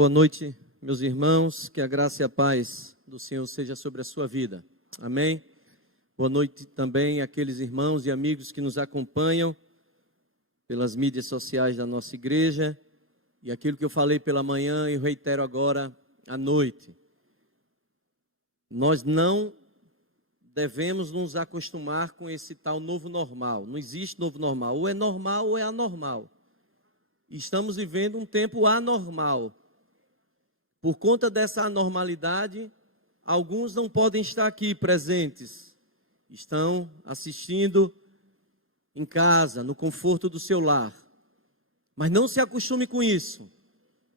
Boa noite, meus irmãos, que a graça e a paz do Senhor seja sobre a sua vida, amém? Boa noite também àqueles irmãos e amigos que nos acompanham pelas mídias sociais da nossa igreja, e aquilo que eu falei pela manhã eu reitero agora à noite. Nós não devemos nos acostumar com esse tal novo normal. Não existe novo normal, ou é normal ou é anormal. Estamos vivendo um tempo anormal. Por conta dessa anormalidade, alguns não podem estar aqui presentes. Estão assistindo em casa, no conforto do seu lar. Mas não se acostume com isso.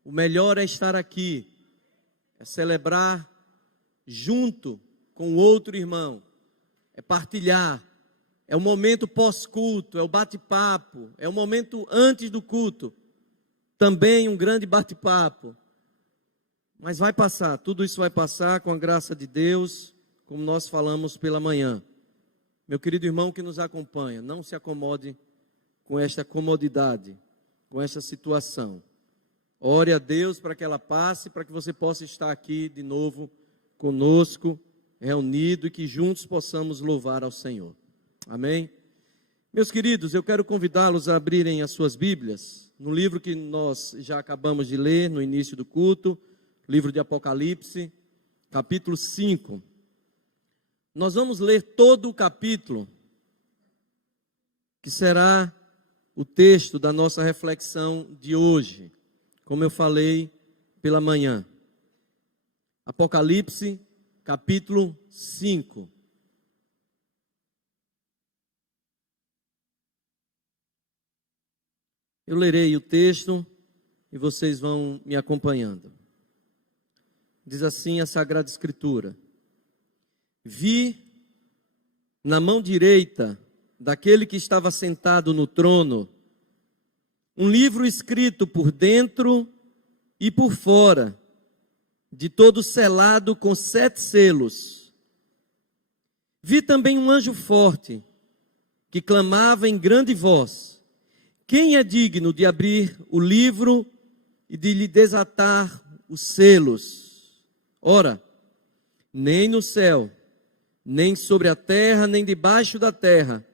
O melhor é estar aqui, é celebrar junto com o outro irmão, é partilhar, é o momento pós-culto, é o bate-papo, é o momento antes do culto, também um grande bate-papo. Mas vai passar, tudo isso vai passar com a graça de Deus, como nós falamos pela manhã. Meu querido irmão que nos acompanha, não se acomode com esta comodidade, com esta situação. Ore a Deus para que ela passe, para que você possa estar aqui de novo conosco, reunido, e que juntos possamos louvar ao Senhor. Amém? Meus queridos, eu quero convidá-los a abrirem as suas Bíblias, no livro que nós já acabamos de ler no início do culto, livro de Apocalipse, capítulo 5. Nós vamos ler todo o capítulo, que será o texto da nossa reflexão de hoje, como eu falei pela manhã. Apocalipse, capítulo 5. Eu lerei o texto e vocês vão me acompanhando. Diz assim a Sagrada Escritura: Vi na mão direita daquele que estava sentado no trono um livro escrito por dentro e por fora, de todo selado com 7 selos. Vi também um anjo forte, que clamava em grande voz: Quem é digno de abrir o livro e de lhe desatar os selos? Ora, nem no céu, nem sobre a terra, nem debaixo da terra,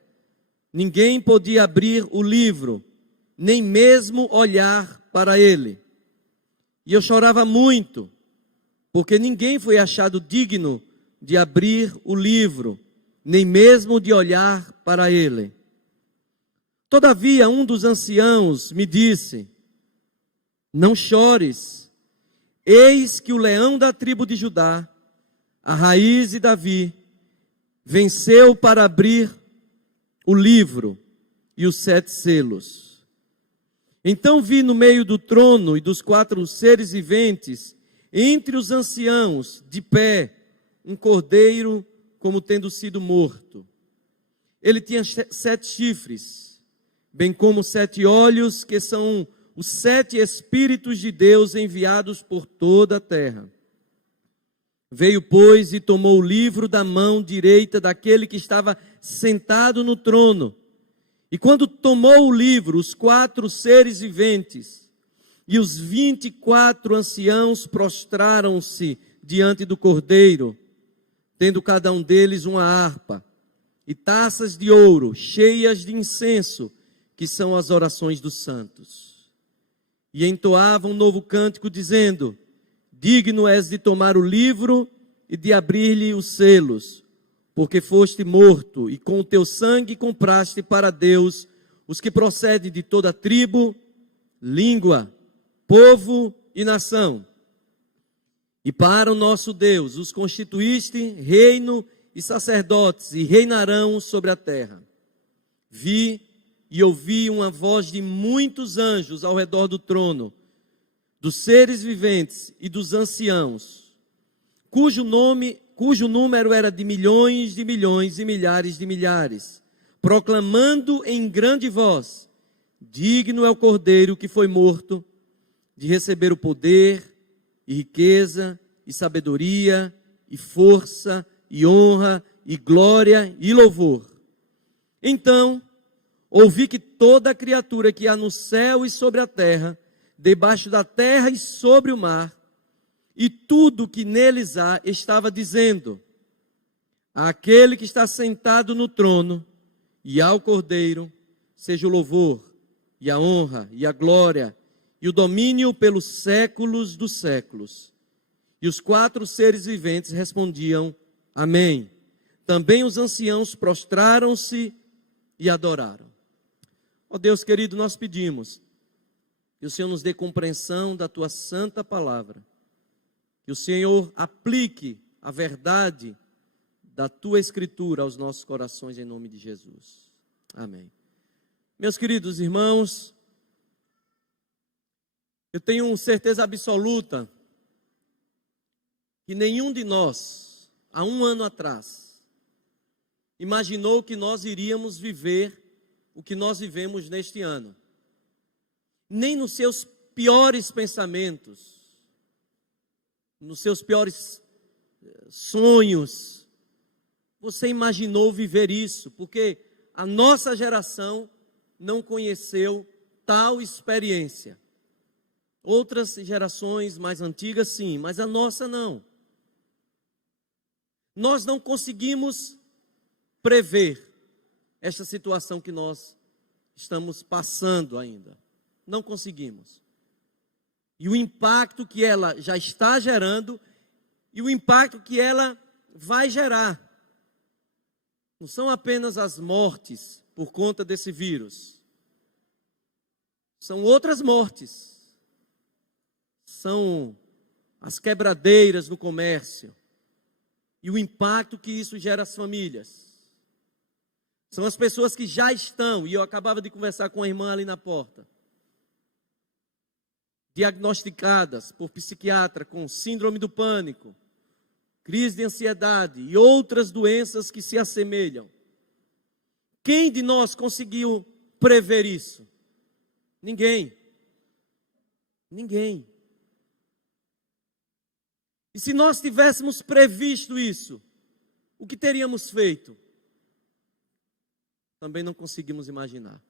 ninguém podia abrir o livro, nem mesmo olhar para ele. E eu chorava muito, porque ninguém foi achado digno de abrir o livro, nem mesmo de olhar para ele. Todavia, um dos anciãos me disse: Não chores, eis que o leão da tribo de Judá, a raiz de Davi, venceu para abrir o livro e os 7 selos. Então vi no meio do trono e dos 4 seres viventes, entre os anciãos, de pé, um cordeiro como tendo sido morto. Ele tinha 7 chifres, bem como 7 olhos, que são os 7 Espíritos de Deus enviados por toda a terra. Veio, pois, e tomou o livro da mão direita daquele que estava sentado no trono. E quando tomou o livro, os 4 seres viventes e os 24 anciãos prostraram-se diante do Cordeiro, tendo cada um deles uma harpa e taças de ouro cheias de incenso, que são as orações dos santos. E entoavam um novo cântico, dizendo: Digno és de tomar o livro e de abrir-lhe os selos, porque foste morto, e com o teu sangue compraste para Deus os que procedem de toda tribo, língua, povo e nação. E para o nosso Deus os constituíste reino e sacerdotes, e reinarão sobre a terra. Vi e ouvi uma voz de muitos anjos ao redor do trono, dos seres viventes e dos anciãos, cujo número era de milhões e milhares de milhares, proclamando em grande voz: Digno é o Cordeiro que foi morto de receber o poder e riqueza e sabedoria e força e honra e glória e louvor. Então ouvi que toda criatura que há no céu e sobre a terra, debaixo da terra e sobre o mar, e tudo que neles há, estava dizendo: àquele que está sentado no trono e ao Cordeiro, seja o louvor, e a honra, e a glória, e o domínio pelos séculos dos séculos. E os 4 seres viventes respondiam: amém. Também os anciãos prostraram-se e adoraram. Ó Deus querido, nós pedimos que o Senhor nos dê compreensão da Tua santa palavra, que o Senhor aplique a verdade da Tua Escritura aos nossos corações, em nome de Jesus. Amém. Meus queridos irmãos, eu tenho certeza absoluta que nenhum de nós, há um ano atrás, imaginou que nós iríamos viver o que nós vivemos neste ano. Nem nos seus piores pensamentos, nos seus piores sonhos, você imaginou viver isso, porque a nossa geração não conheceu tal experiência. Outras gerações mais antigas sim, mas a nossa não. Nós não conseguimos prever esta situação que nós estamos passando ainda. Não conseguimos. E o impacto que ela já está gerando e o impacto que ela vai gerar. Não são apenas as mortes por conta desse vírus. São outras mortes. São as quebradeiras no comércio. E o impacto que isso gera às famílias. São as pessoas que já estão, e eu acabava de conversar com a irmã ali na porta, diagnosticadas por psiquiatra com síndrome do pânico, crise de ansiedade e outras doenças que se assemelham. Quem de nós conseguiu prever isso? Ninguém. Ninguém. E se nós tivéssemos previsto isso, o que teríamos feito? Também não conseguimos imaginar.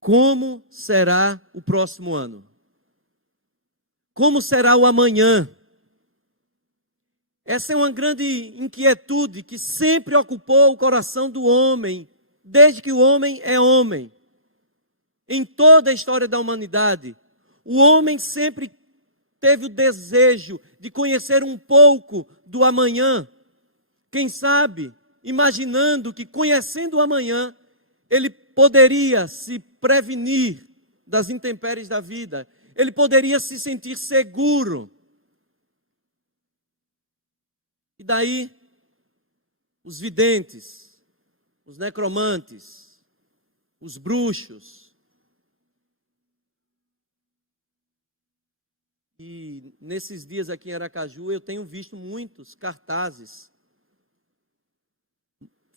Como será o próximo ano? Como será o amanhã? Essa é uma grande inquietude que sempre ocupou o coração do homem, desde que o homem é homem. Em toda a história da humanidade, o homem sempre teve o desejo de conhecer um pouco do amanhã. Quem sabe, imaginando que conhecendo o amanhã, ele poderia se prevenir das intempéries da vida, ele poderia se sentir seguro. E daí, os videntes, os necromantes, os bruxos. E nesses dias aqui em Aracaju, eu tenho visto muitos cartazes.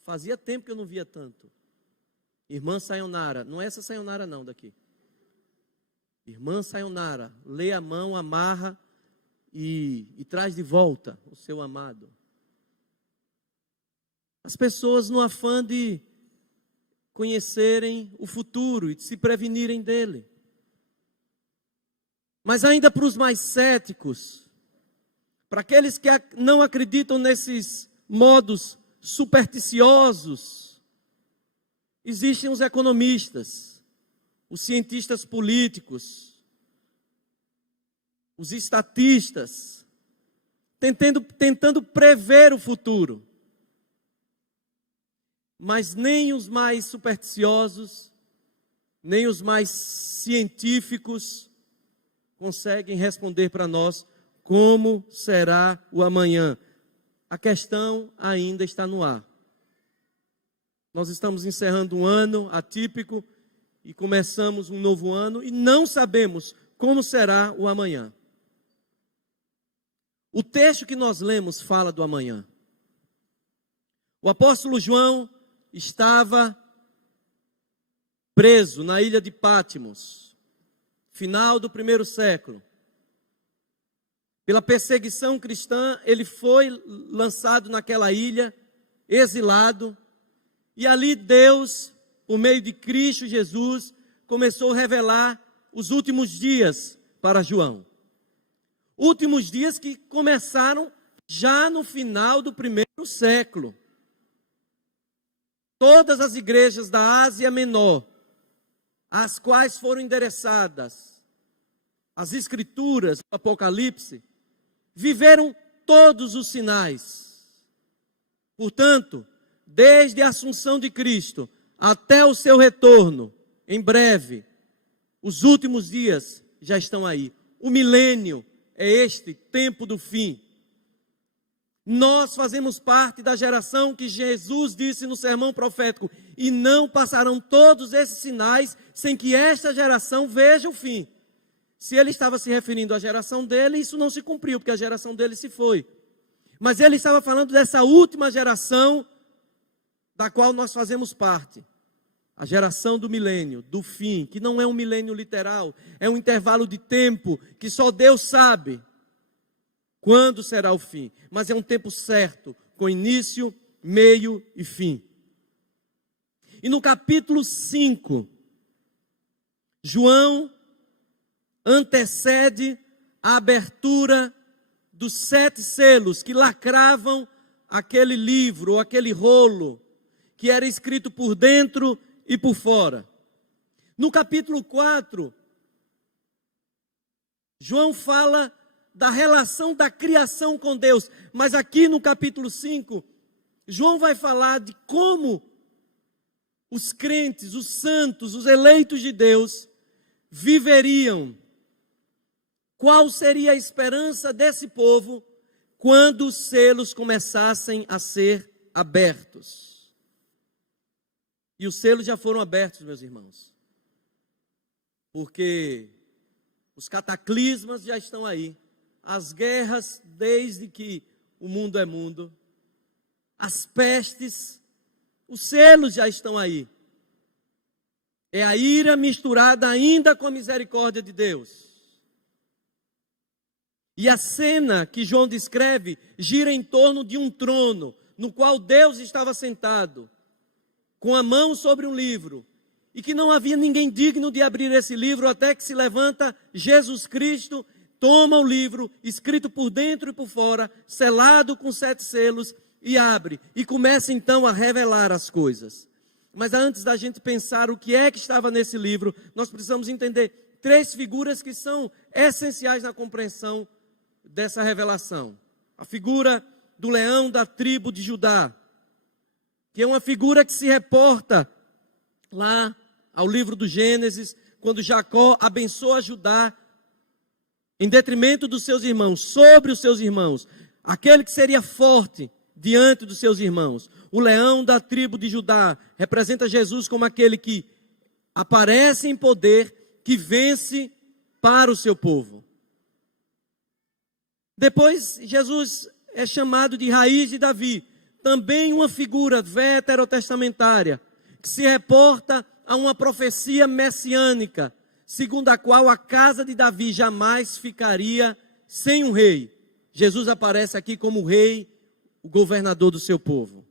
Fazia tempo que eu não via tanto. Irmã Sayonara, não é essa Sayonara não daqui. Irmã Sayonara, lê a mão, amarra e traz de volta o seu amado. As pessoas no afã de conhecerem o futuro e de se prevenirem dele. Mas ainda para os mais céticos, para aqueles que não acreditam nesses modos supersticiosos, existem os economistas, os cientistas políticos, os estatistas, tentando prever o futuro. Mas nem os mais supersticiosos, nem os mais científicos conseguem responder para nós como será o amanhã. A questão ainda está no ar. Nós estamos encerrando um ano atípico e começamos um novo ano e não sabemos como será o amanhã. O texto que nós lemos fala do amanhã. O apóstolo João estava preso na ilha de Patmos, final do 1º século. Pela perseguição cristã, ele foi lançado naquela ilha, exilado, e ali Deus, por meio de Cristo Jesus, começou a revelar os últimos dias para João. Últimos dias que começaram já no final do primeiro século. Todas as igrejas da Ásia Menor, às quais foram endereçadas as escrituras do Apocalipse, viveram todos os sinais. Portanto, desde a assunção de Cristo até o seu retorno, em breve, os últimos dias já estão aí. O milênio é este tempo do fim. Nós fazemos parte da geração que Jesus disse no sermão profético: e não passarão todos esses sinais sem que esta geração veja o fim. Se ele estava se referindo à geração dele, isso não se cumpriu, porque a geração dele se foi. Mas ele estava falando dessa última geração da qual nós fazemos parte. A geração do milênio, do fim, que não é um milênio literal, é um intervalo de tempo que só Deus sabe quando será o fim. Mas é um tempo certo, com início, meio e fim. E no capítulo 5, João antecede a abertura dos 7 selos que lacravam aquele livro, ou aquele rolo, que era escrito por dentro e por fora. No capítulo 4, João fala da relação da criação com Deus, mas aqui no capítulo 5, João vai falar de como os crentes, os santos, os eleitos de Deus viveriam. Qual seria a esperança desse povo quando os selos começassem a ser abertos? E os selos já foram abertos, meus irmãos, porque os cataclismas já estão aí, as guerras desde que o mundo é mundo, as pestes, os selos já estão aí. É a ira misturada ainda com a misericórdia de Deus. E a cena que João descreve gira em torno de um trono, no qual Deus estava sentado, com a mão sobre um livro, e que não havia ninguém digno de abrir esse livro, até que se levanta Jesus Cristo, toma o livro, escrito por dentro e por fora, selado com 7 selos, e abre, e começa então a revelar as coisas. Mas antes da gente pensar o que é que estava nesse livro, nós precisamos entender 3 figuras que são essenciais na compreensão dessa revelação. A figura do leão da tribo de Judá, que é uma figura que se reporta lá ao livro do Gênesis, quando Jacó abençoa Judá em detrimento dos seus irmãos, sobre os seus irmãos, aquele que seria forte diante dos seus irmãos. O leão da tribo de Judá representa Jesus como aquele que aparece em poder, que vence para o seu povo. Depois, Jesus é chamado de raiz de Davi, também uma figura veterotestamentária, que se reporta a uma profecia messiânica, segundo a qual a casa de Davi jamais ficaria sem um rei. Jesus aparece aqui como o rei, o governador do seu povo.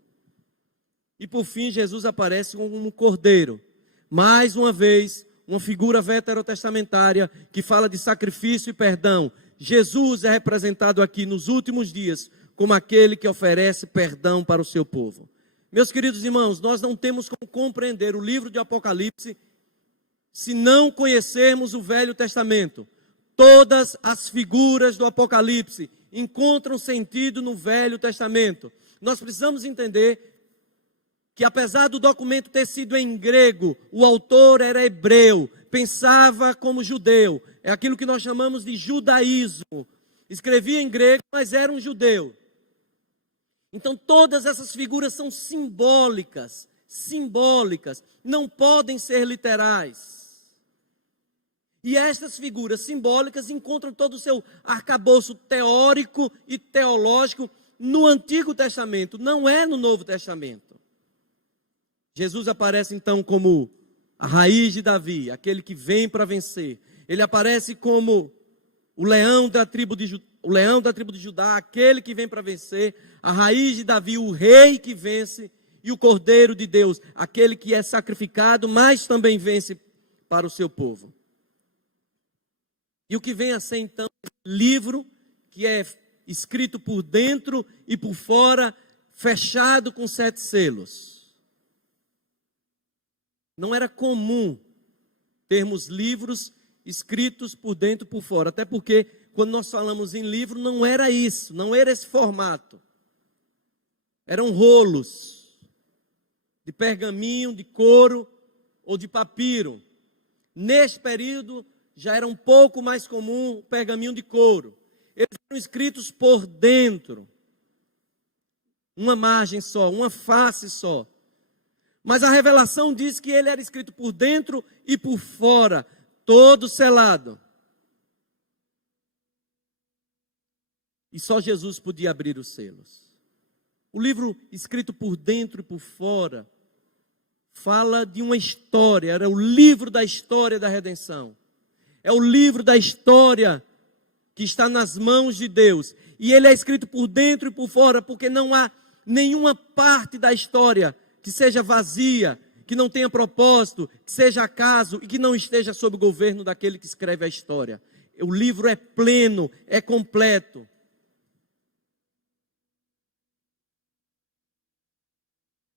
E por fim, Jesus aparece como um cordeiro. Mais uma vez, uma figura veterotestamentária que fala de sacrifício e perdão. Jesus é representado aqui nos últimos dias como aquele que oferece perdão para o seu povo. Meus queridos irmãos, nós não temos como compreender o livro de Apocalipse se não conhecermos o Velho Testamento. Todas as figuras do Apocalipse encontram sentido no Velho Testamento. Nós precisamos entender que, apesar do documento ter sido em grego, o autor era hebreu, pensava como judeu. É aquilo que nós chamamos de judaísmo. Escrevia em grego, mas era um judeu. Então todas essas figuras são simbólicas, não podem ser literais. E estas figuras simbólicas encontram todo o seu arcabouço teórico e teológico no Antigo Testamento, não é no Novo Testamento. Jesus aparece então como a raiz de Davi, aquele que vem para vencer. Ele aparece como o leão da tribo de Judá, aquele que vem para vencer, a raiz de Davi, o rei que vence, e o Cordeiro de Deus, aquele que é sacrificado, mas também vence para o seu povo. E o que vem a ser então livro que é escrito por dentro e por fora, fechado com 7 selos. Não era comum termos livros escritos por dentro e por fora, até porque quando nós falamos em livro não era isso, não era esse formato. Eram rolos de pergaminho, de couro ou de papiro. Neste período já era um pouco mais comum o pergaminho de couro. Eles eram escritos por dentro. Uma margem só, uma face só. Mas a revelação diz que ele era escrito por dentro e por fora, todo selado. E só Jesus podia abrir os selos. O livro escrito por dentro e por fora fala de uma história, era o livro da história da redenção. É o livro da história que está nas mãos de Deus. E ele é escrito por dentro e por fora, porque não há nenhuma parte da história que seja vazia, que não tenha propósito, que seja acaso e que não esteja sob o governo daquele que escreve a história. O livro é pleno, é completo.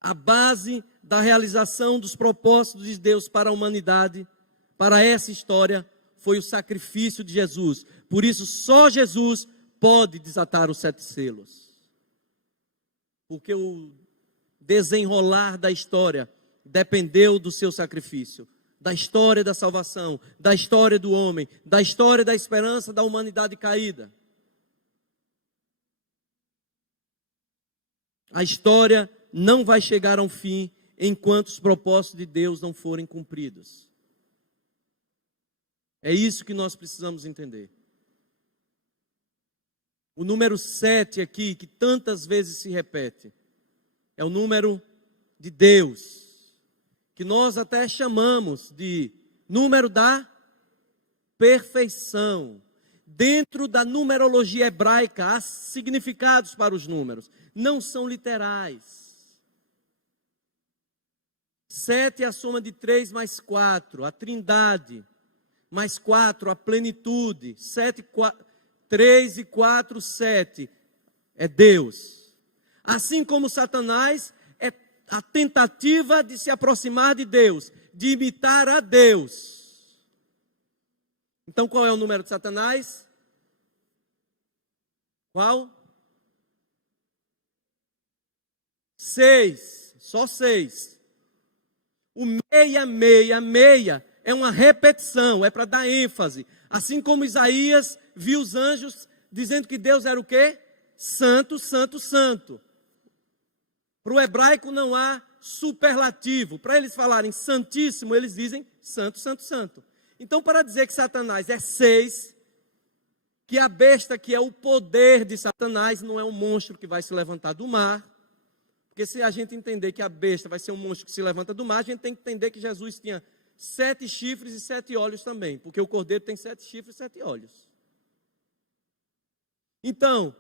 A base da realização dos propósitos de Deus para a humanidade, para essa história, foi o sacrifício de Jesus. Por isso, só Jesus pode desatar os 7 selos. Porque o desenrolar da história dependeu do seu sacrifício, da história da salvação, da história do homem, da história da esperança da humanidade caída. A história não vai chegar a um fim enquanto os propósitos de Deus não forem cumpridos. É isso que nós precisamos entender. O número 7 aqui, que tantas vezes se repete, é o número de Deus, que nós até chamamos de número da perfeição. Dentro da numerologia hebraica, há significados para os números, não são literais. 7 é a soma de 3 mais 4, a trindade, mais 4, a plenitude. 3 e 4, 7, é Deus. Assim como Satanás é a tentativa de se aproximar de Deus, de imitar a Deus. Então qual é o número de Satanás? Qual? 6, só 6. O meia é uma repetição, é para dar ênfase. Assim como Isaías viu os anjos dizendo que Deus era o quê? Santo, santo, santo. Para o hebraico não há superlativo. Para eles falarem santíssimo, eles dizem santo, santo, santo. Então, para dizer que Satanás é 6, que a besta que é o poder de Satanás não é um monstro que vai se levantar do mar. Porque se a gente entender que a besta vai ser um monstro que se levanta do mar, a gente tem que entender que Jesus tinha 7 chifres e 7 olhos também. Porque o cordeiro tem 7 chifres e 7 olhos. Então,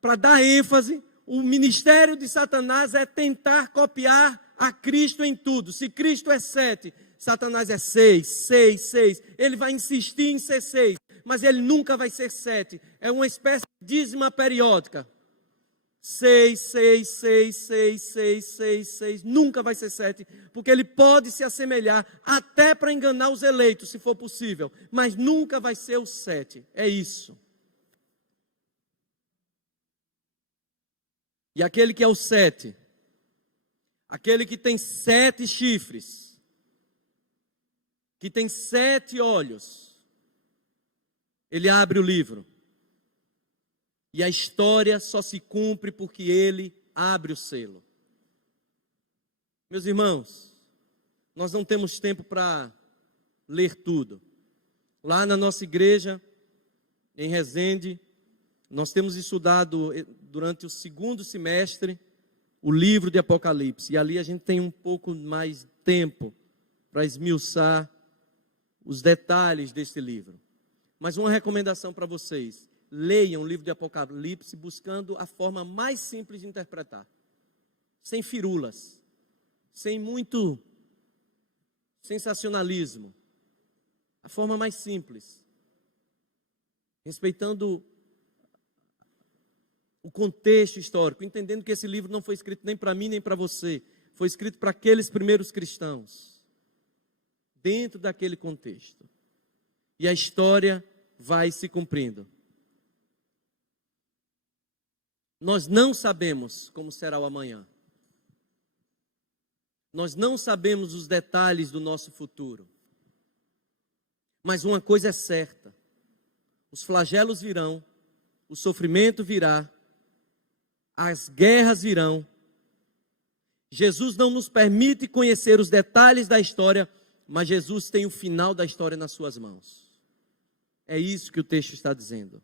para dar ênfase, o ministério de Satanás é tentar copiar a Cristo em tudo. Se Cristo é 7, Satanás é 6, 6, 6. Ele vai insistir em ser 6, mas ele nunca vai ser 7. É uma espécie de dízima periódica. 6, 6, 6, 6, 6, 6, 6. Nunca vai ser 7, porque ele pode se assemelhar até para enganar os eleitos, se for possível. Mas nunca vai ser o 7. É isso. E aquele que é o 7, aquele que tem 7 chifres, que tem 7 olhos, ele abre o livro. E a história só se cumpre porque ele abre o selo. Meus irmãos, nós não temos tempo para ler tudo. Lá na nossa igreja, em Resende, nós temos estudado durante o 2º semestre o livro de Apocalipse. E ali a gente tem um pouco mais de tempo para esmiuçar os detalhes desse livro. Mas uma recomendação para vocês: leiam o livro de Apocalipse buscando a forma mais simples de interpretar. Sem firulas, sem muito sensacionalismo. A forma mais simples. respeitando o contexto histórico, entendendo que esse livro não foi escrito nem para mim nem para você, foi escrito para aqueles primeiros cristãos, dentro daquele contexto. E a história vai se cumprindo. Nós não sabemos como será o amanhã. Nós não sabemos os detalhes do nosso futuro. Mas uma coisa é certa: os flagelos virão, o sofrimento virá, as guerras virão. Jesus não nos permite conhecer os detalhes da história, mas Jesus tem o final da história nas suas mãos. É isso que o texto está dizendo.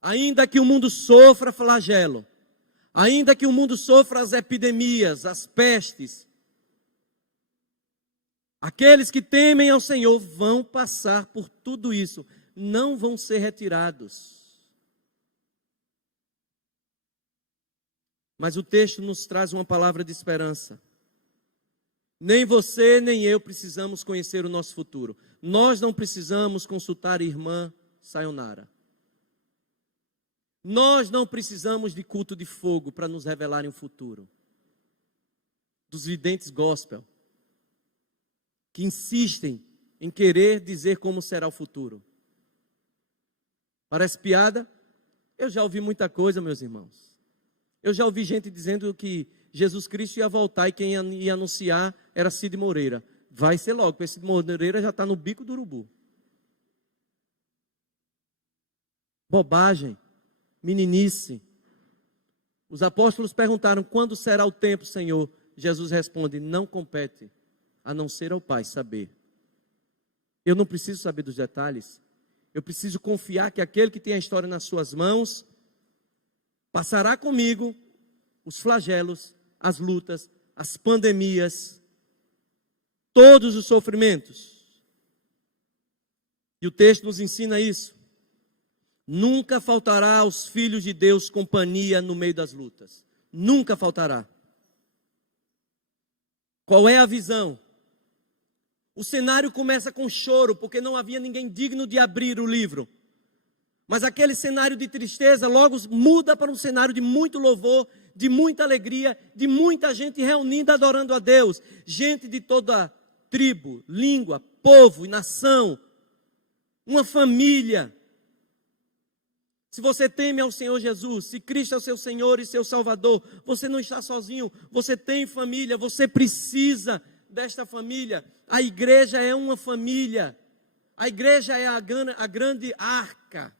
Ainda que o mundo sofra flagelo, ainda que o mundo sofra as epidemias, as pestes, aqueles que temem ao Senhor vão passar por tudo isso, não vão ser retirados. Mas o texto nos traz uma palavra de esperança. Nem você, nem eu precisamos conhecer o nosso futuro. Nós não precisamos consultar a irmã Sayonara. Nós não precisamos de culto de fogo para nos revelarem o futuro. Dos videntes gospel, que insistem em querer dizer como será o futuro. Parece piada? Eu já ouvi muita coisa, meus irmãos. Eu já ouvi gente dizendo que Jesus Cristo ia voltar e quem ia anunciar era Cid Moreira. Vai ser logo, porque Cid Moreira já está no bico do urubu. Bobagem, meninice. Os apóstolos perguntaram: quando será o tempo, Senhor? Jesus responde: não compete a não ser ao Pai saber. Eu não preciso saber dos detalhes. Eu preciso confiar que aquele que tem a história nas suas mãos passará comigo os flagelos, as lutas, as pandemias, todos os sofrimentos. E o texto nos ensina isso. Nunca faltará aos filhos de Deus companhia no meio das lutas. Nunca faltará. Qual é a visão? O cenário começa com choro, porque não havia ninguém digno de abrir o livro. Mas aquele cenário de tristeza logo muda para um cenário de muito louvor, de muita alegria, de muita gente reunida adorando a Deus. Gente de toda tribo, língua, povo e nação. Uma família. Se você teme ao Senhor Jesus, se Cristo é o seu Senhor e seu Salvador, você não está sozinho, você tem família, você precisa desta família. A igreja é uma família. A igreja é a grande arca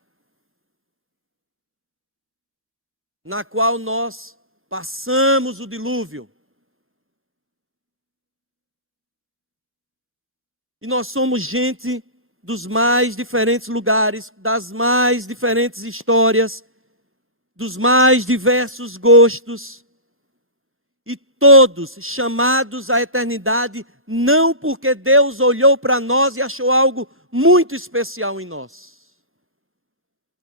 na qual nós passamos o dilúvio. E nós somos gente dos mais diferentes lugares, das mais diferentes histórias, dos mais diversos gostos, e todos chamados à eternidade, não porque Deus olhou para nós e achou algo muito especial em nós,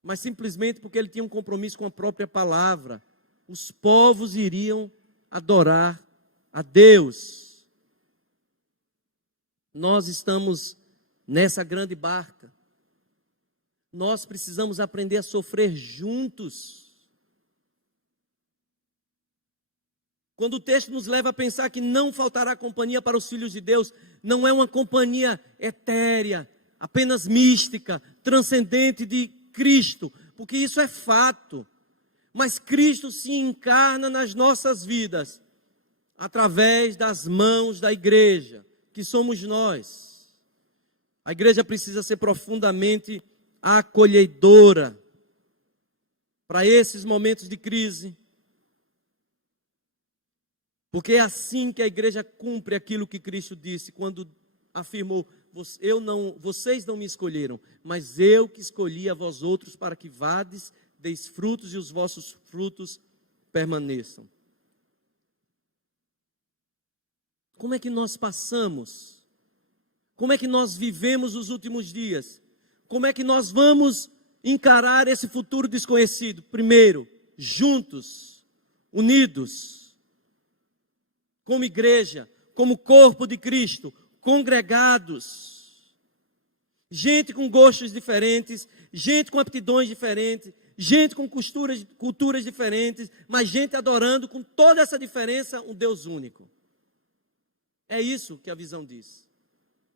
mas simplesmente porque Ele tinha um compromisso com a própria palavra. Os povos iriam adorar a Deus. Nós estamos nessa grande barca. Nós precisamos aprender a sofrer juntos. Quando o texto nos leva a pensar que não faltará companhia para os filhos de Deus, não é uma companhia etérea, apenas mística, transcendente de Cristo, porque isso é fato. Mas Cristo se encarna nas nossas vidas, através das mãos da igreja, que somos nós. A igreja precisa ser profundamente acolhedora para esses momentos de crise. Porque é assim que a igreja cumpre aquilo que Cristo disse quando afirmou: vocês não me escolheram, mas eu que escolhi a vós outros para que vades, deis frutos e os vossos frutos permaneçam. Como é que nós passamos? Como é que nós vivemos os últimos dias? Como é que nós vamos encarar esse futuro desconhecido? Primeiro, juntos, unidos, como igreja, como corpo de Cristo, congregados. Gente com gostos diferentes, gente com aptidões diferentes, gente com culturas diferentes, mas gente adorando com toda essa diferença um Deus único. É isso que a visão diz.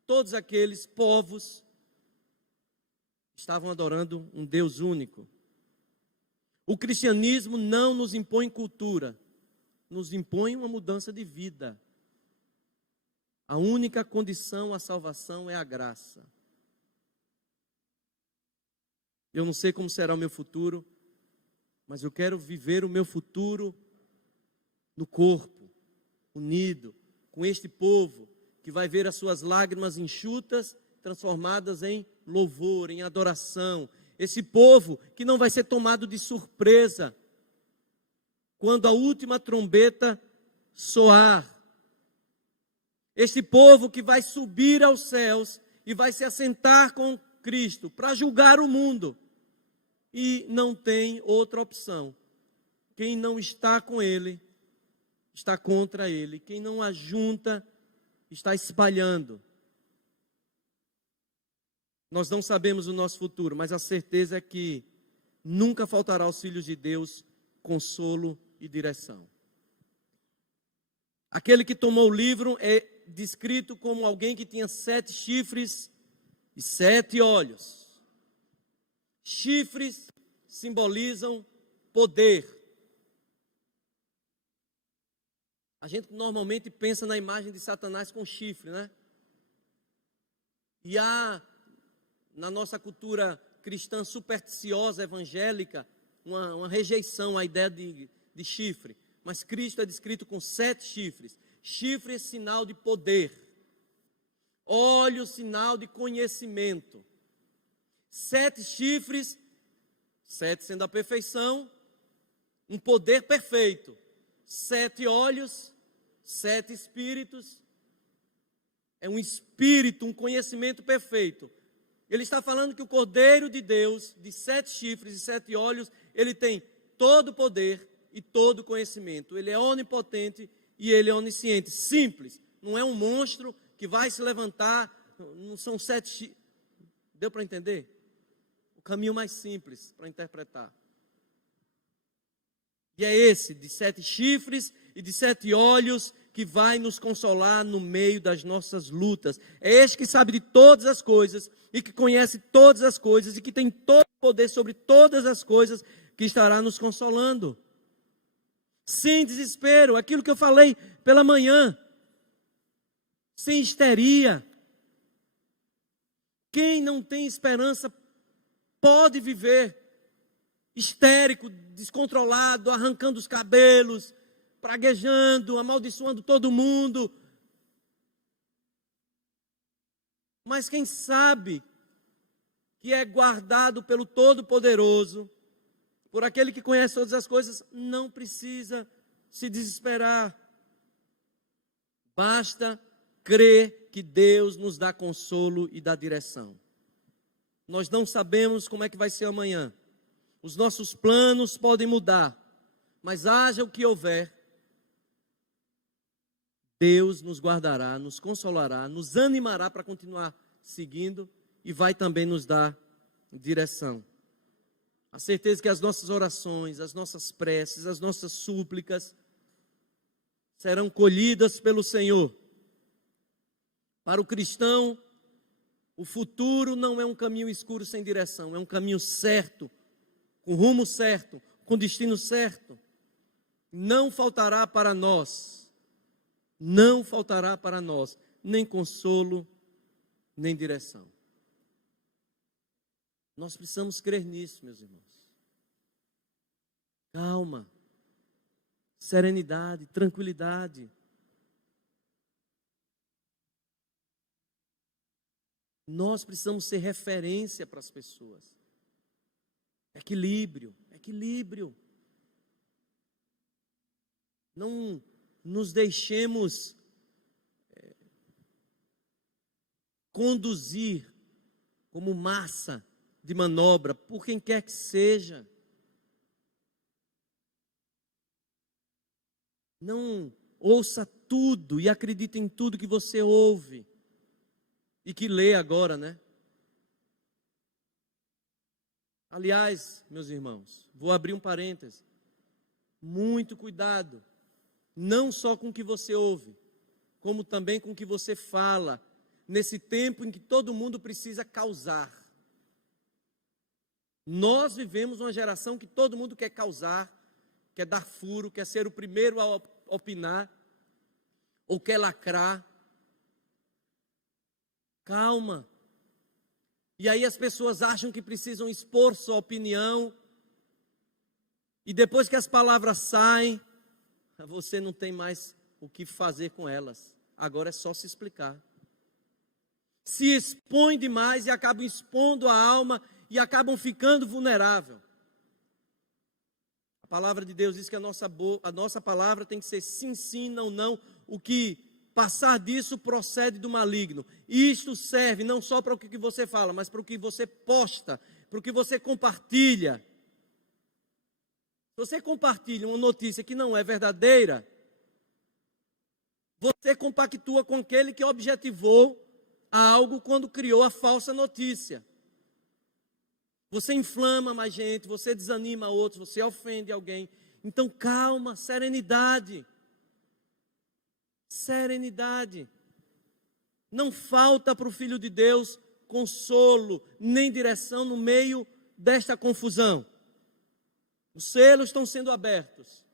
Todos aqueles povos estavam adorando um Deus único. O cristianismo não nos impõe cultura, nos impõe uma mudança de vida. A única condição à salvação é a graça. Eu não sei como será o meu futuro, mas eu quero viver o meu futuro no corpo, unido, com este povo que vai ver as suas lágrimas enxutas transformadas em louvor, em adoração. Esse povo que não vai ser tomado de surpresa quando a última trombeta soar. Esse povo que vai subir aos céus e vai se assentar com Cristo para julgar o mundo. E não tem outra opção. Quem não está com Ele, está contra Ele. Quem não ajunta, está espalhando. Nós não sabemos o nosso futuro, mas a certeza é que nunca faltará aos filhos de Deus consolo e direção. Aquele que tomou o livro é descrito como alguém que tinha 7 chifres e 7 olhos. Chifres simbolizam poder. A gente normalmente pensa na imagem de Satanás com chifre, né? E há, na nossa cultura cristã supersticiosa, evangélica, uma rejeição à ideia de chifre. Mas Cristo é descrito com 7 chifres. Chifre é sinal de poder. Olho, sinal de conhecimento. 7 chifres, 7 sendo a perfeição, um poder perfeito. 7 olhos, 7 espíritos. É um espírito, um conhecimento perfeito. Ele está falando que o Cordeiro de Deus, de 7 chifres e 7 olhos, ele tem todo o poder e todo o conhecimento. Ele é onipotente e ele é onisciente. Simples, não é um monstro que vai se levantar, não são 7 chifres. Deu para entender? O caminho mais simples para interpretar. E é esse, de 7 chifres e de 7 olhos, que vai nos consolar no meio das nossas lutas. É este que sabe de todas as coisas e que conhece todas as coisas e que tem todo o poder sobre todas as coisas, que estará nos consolando. Sem desespero, aquilo que eu falei pela manhã. Sem histeria. Quem não tem esperança pode viver histérico, descontrolado, arrancando os cabelos, praguejando, amaldiçoando todo mundo. Mas quem sabe que é guardado pelo Todo-Poderoso, por aquele que conhece todas as coisas, não precisa se desesperar. Basta crer que Deus nos dá consolo e dá direção. Nós não sabemos como é que vai ser amanhã. Os nossos planos podem mudar, mas haja o que houver, Deus nos guardará, nos consolará, nos animará para continuar seguindo e vai também nos dar direção. A certeza que as nossas orações, as nossas preces, as nossas súplicas serão colhidas pelo Senhor. Para o cristão, o futuro não é um caminho escuro sem direção, é um caminho certo, com rumo certo, com destino certo. Não faltará para nós, nem consolo, nem direção. Nós precisamos crer nisso, meus irmãos. Calma, serenidade, tranquilidade. Nós precisamos ser referência para as pessoas. Equilíbrio. Não nos deixemos conduzir como massa de manobra por quem quer que seja. Não ouça tudo e acredite em tudo que você ouve e que lê agora, né? Aliás, meus irmãos, vou abrir um parêntese. Muito cuidado, não só com o que você ouve, como também com o que você fala, nesse tempo em que todo mundo precisa causar. Nós vivemos uma geração que todo mundo quer causar, quer dar furo, quer ser o primeiro a opinar, ou quer lacrar. Calma. E aí as pessoas acham que precisam expor sua opinião, e depois que as palavras saem, você não tem mais o que fazer com elas. Agora é só se explicar. Se expõe demais e acabam expondo a alma e acabam ficando vulnerável. A palavra de Deus diz que a nossa palavra tem que ser sim, sim, não, não. O que passar disso procede do maligno. E isto serve não só para o que você fala, mas para o que você posta, para o que você compartilha. Se você compartilha uma notícia que não é verdadeira, você compactua com aquele que objetivou algo quando criou a falsa notícia. Você inflama mais gente, você desanima outros, você ofende alguém. Então calma, serenidade. Serenidade. Não falta para o Filho de Deus consolo, nem direção no meio desta confusão. Os selos estão sendo abertos.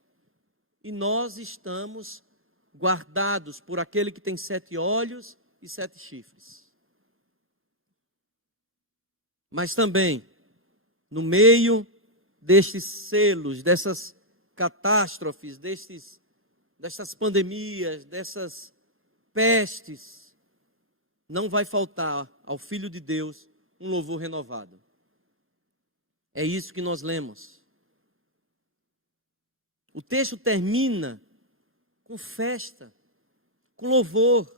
E nós estamos guardados por aquele que tem 7 olhos e 7 chifres. Mas também, no meio destes selos, dessas catástrofes, dessas pandemias, dessas pestes, não vai faltar ao Filho de Deus um louvor renovado. É isso que nós lemos. O texto termina com festa, com louvor.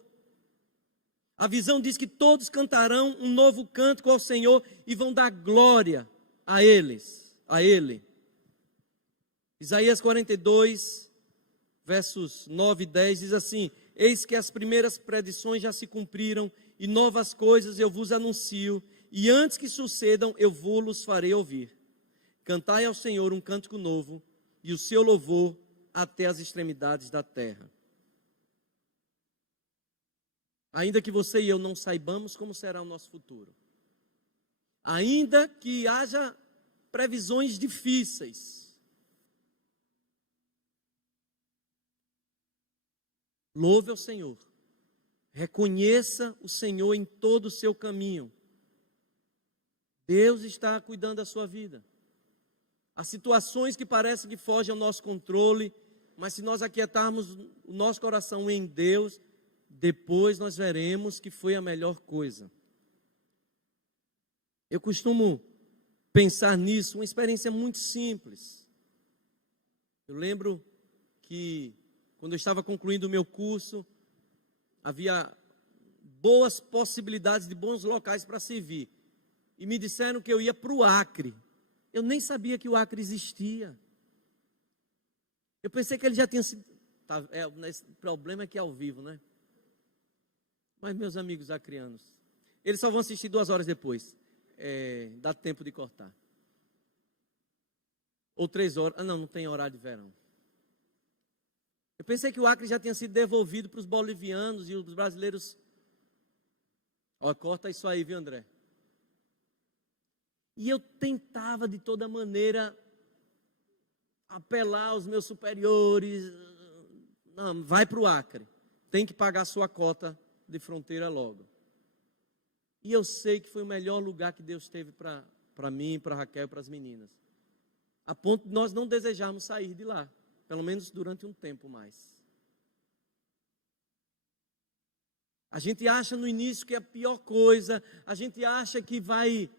A visão diz que todos cantarão um novo cântico ao Senhor e vão dar glória a Ele. Isaías 42, versos 9 e 10 diz assim: eis que as primeiras predições já se cumpriram e novas coisas eu vos anuncio, e antes que sucedam eu vos farei ouvir. Cantai ao Senhor um cântico novo e o seu louvor até as extremidades da terra. Ainda que você e eu não saibamos como será o nosso futuro, ainda que haja previsões difíceis, louve ao Senhor, reconheça o Senhor em todo o seu caminho. Deus está cuidando da sua vida. Há situações que parecem que fogem ao nosso controle, mas se nós aquietarmos o nosso coração em Deus, depois nós veremos que foi a melhor coisa. Eu costumo pensar nisso, uma experiência muito simples. Eu lembro que quando eu estava concluindo o meu curso, havia boas possibilidades de bons locais para servir. E me disseram que eu ia para o Acre. Eu nem sabia que o Acre existia. Eu pensei que ele já tinha sido... o problema é que é ao vivo, né? Mas meus amigos acrianos, eles só vão assistir 2 horas depois. Dá tempo de cortar. Ou 3 horas. Não tem horário de verão. Eu pensei que o Acre já tinha sido devolvido para os bolivianos e os brasileiros. Corta isso aí, viu, André? E eu tentava de toda maneira apelar aos meus superiores. Não, vai para o Acre. Tem que pagar a sua cota de fronteira logo. E eu sei que foi o melhor lugar que Deus teve para mim, para Raquel e para as meninas. A ponto de nós não desejarmos sair de lá. Pelo menos durante um tempo mais. A gente acha no início que é a pior coisa. A gente acha que vai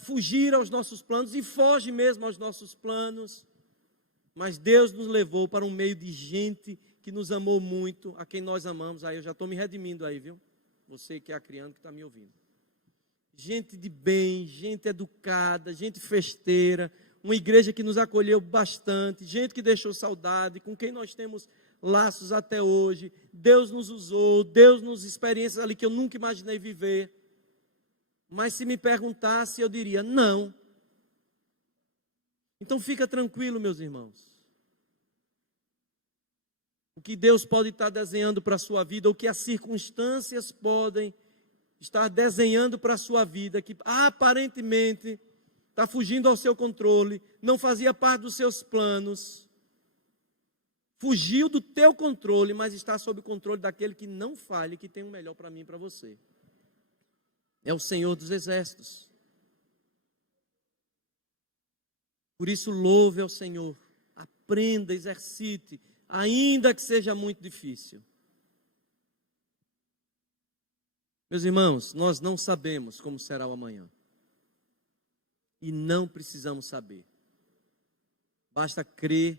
fugir aos nossos planos. E foge mesmo aos nossos planos. Mas Deus nos levou para um meio de gente que nos amou muito, a quem nós amamos. Aí eu já estou me redimindo aí, viu? Você que é acriano que está me ouvindo. Gente de bem, gente educada, gente festeira, uma igreja que nos acolheu bastante, gente que deixou saudade, com quem nós temos laços até hoje. Deus nos usou, Deus nos experiências ali que eu nunca imaginei viver. Mas se me perguntasse, eu diria não. Então fica tranquilo, meus irmãos. O que Deus pode estar desenhando para a sua vida, o que as circunstâncias podem estar desenhando para a sua vida, que aparentemente está fugindo ao seu controle, não fazia parte dos seus planos, fugiu do teu controle, mas está sob o controle daquele que não falha, que tem o melhor para mim e para você. É o Senhor dos Exércitos. Por isso, louve ao Senhor, aprenda, exercite, ainda que seja muito difícil. Meus irmãos, nós não sabemos como será o amanhã. E não precisamos saber. Basta crer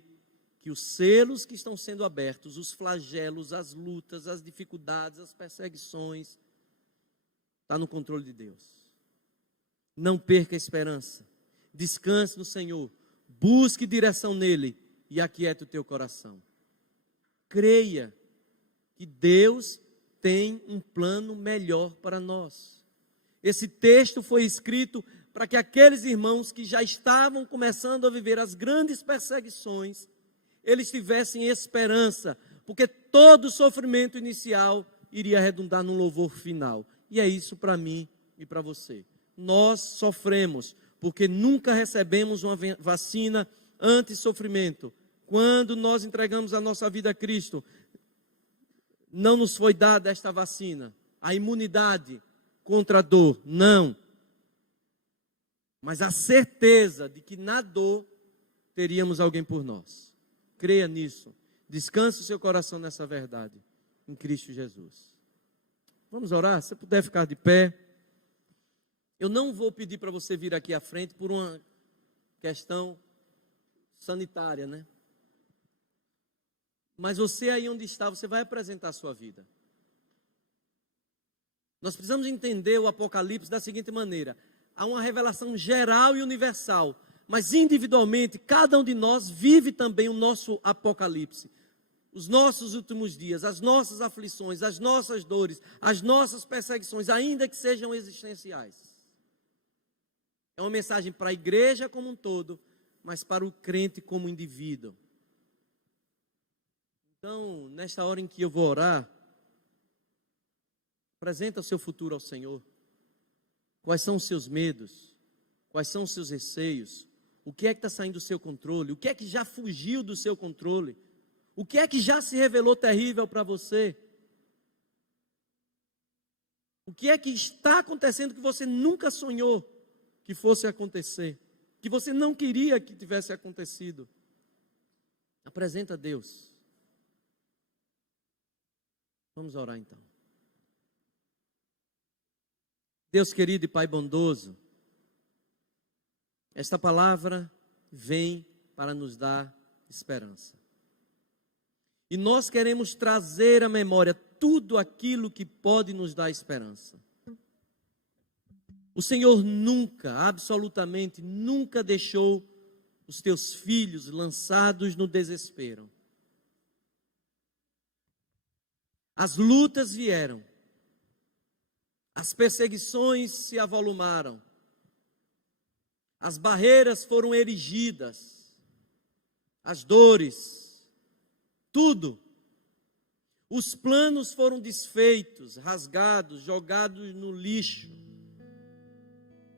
que os selos que estão sendo abertos, os flagelos, as lutas, as dificuldades, as perseguições, está no controle de Deus. Não perca a esperança. Descanse no Senhor. Busque direção nele e aquiete o teu coração. Creia que Deus tem um plano melhor para nós. Esse texto foi escrito para que aqueles irmãos que já estavam começando a viver as grandes perseguições, eles tivessem esperança, porque todo sofrimento inicial iria redundar num louvor final. E é isso para mim e para você. Nós sofremos porque nunca recebemos uma vacina anti-sofrimento. Quando nós entregamos a nossa vida a Cristo, não nos foi dada esta vacina, a imunidade contra a dor, não. Mas a certeza de que na dor teríamos alguém por nós. Creia nisso. Descanse o seu coração nessa verdade, em Cristo Jesus. Vamos orar? Se puder ficar de pé. Eu não vou pedir para você vir aqui à frente por uma questão sanitária, né? Mas você aí onde está, você vai apresentar a sua vida. Nós precisamos entender o Apocalipse da seguinte maneira: há uma revelação geral e universal, mas individualmente, cada um de nós vive também o nosso Apocalipse. Os nossos últimos dias, as nossas aflições, as nossas dores, as nossas perseguições, ainda que sejam existenciais. É uma mensagem para a igreja como um todo, mas para o crente como indivíduo. Então, nesta hora em que eu vou orar, apresenta o seu futuro ao Senhor. Quais são os seus medos? Quais são os seus receios? O que é que está saindo do seu controle? O que é que já fugiu do seu controle? O que é que já se revelou terrível para você? O que é que está acontecendo que você nunca sonhou que fosse acontecer? Que você não queria que tivesse acontecido? Apresenta a Deus. Vamos orar então. Deus querido e Pai bondoso, esta palavra vem para nos dar esperança. E nós queremos trazer à memória tudo aquilo que pode nos dar esperança. O Senhor nunca, absolutamente nunca deixou os teus filhos lançados no desespero. As lutas vieram, as perseguições se avolumaram, as barreiras foram erigidas, as dores, tudo. Os planos foram desfeitos, rasgados, jogados no lixo.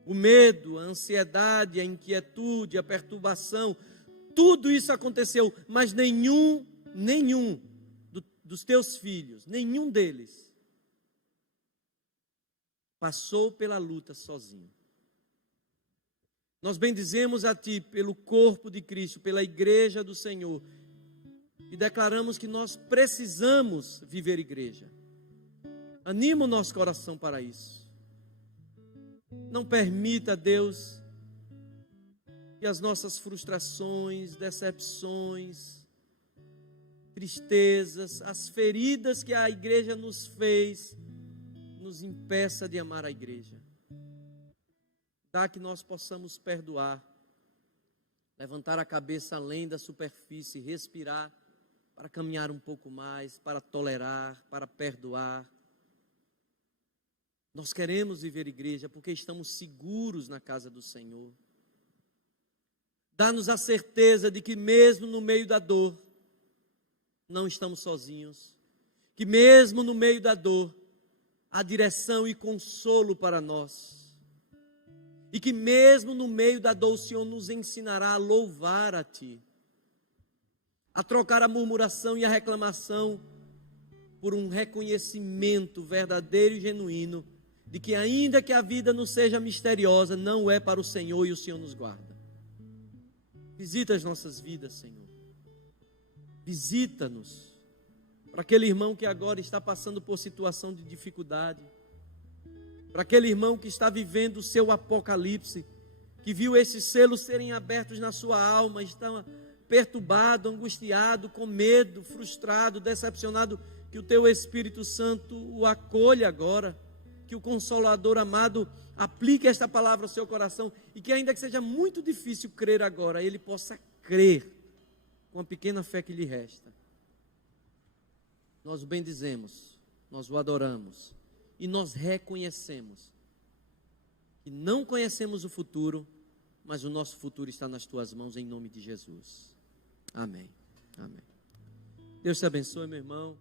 O medo, a ansiedade, a inquietude, a perturbação, tudo isso aconteceu, mas nenhum dos teus filhos, nenhum deles passou pela luta sozinho. Nós bendizemos a Ti pelo corpo de Cristo, pela igreja do Senhor, e declaramos que nós precisamos viver igreja. Anima o nosso coração para isso. Não permita, Deus, que as nossas frustrações, decepções, tristezas, as feridas que a igreja nos fez, nos impeça de amar a igreja. Dá que nós possamos perdoar, levantar a cabeça além da superfície, respirar, para caminhar um pouco mais, para tolerar, para perdoar. Nós queremos viver igreja porque estamos seguros na casa do Senhor. Dá-nos a certeza de que mesmo no meio da dor, não estamos sozinhos. Que mesmo no meio da dor, há direção e consolo para nós. E que mesmo no meio da dor, o Senhor nos ensinará a louvar a Ti. A trocar a murmuração e a reclamação por um reconhecimento verdadeiro e genuíno de que ainda que a vida não seja misteriosa, não é para o Senhor e o Senhor nos guarda. Visita as nossas vidas, Senhor. Visita-nos. Para aquele irmão que agora está passando por situação de dificuldade. Para aquele irmão que está vivendo o seu apocalipse, que viu esses selos serem abertos na sua alma, está perturbado, angustiado, com medo, frustrado, decepcionado, que o Teu Espírito Santo o acolha agora. Que o Consolador amado aplique esta palavra ao seu coração e que ainda que seja muito difícil crer agora, ele possa crer com a pequena fé que lhe resta. Nós o bendizemos, nós o adoramos e nós reconhecemos que não conhecemos o futuro, mas o nosso futuro está nas Tuas mãos, em nome de Jesus. Amém. Amém. Deus te abençoe, meu irmão.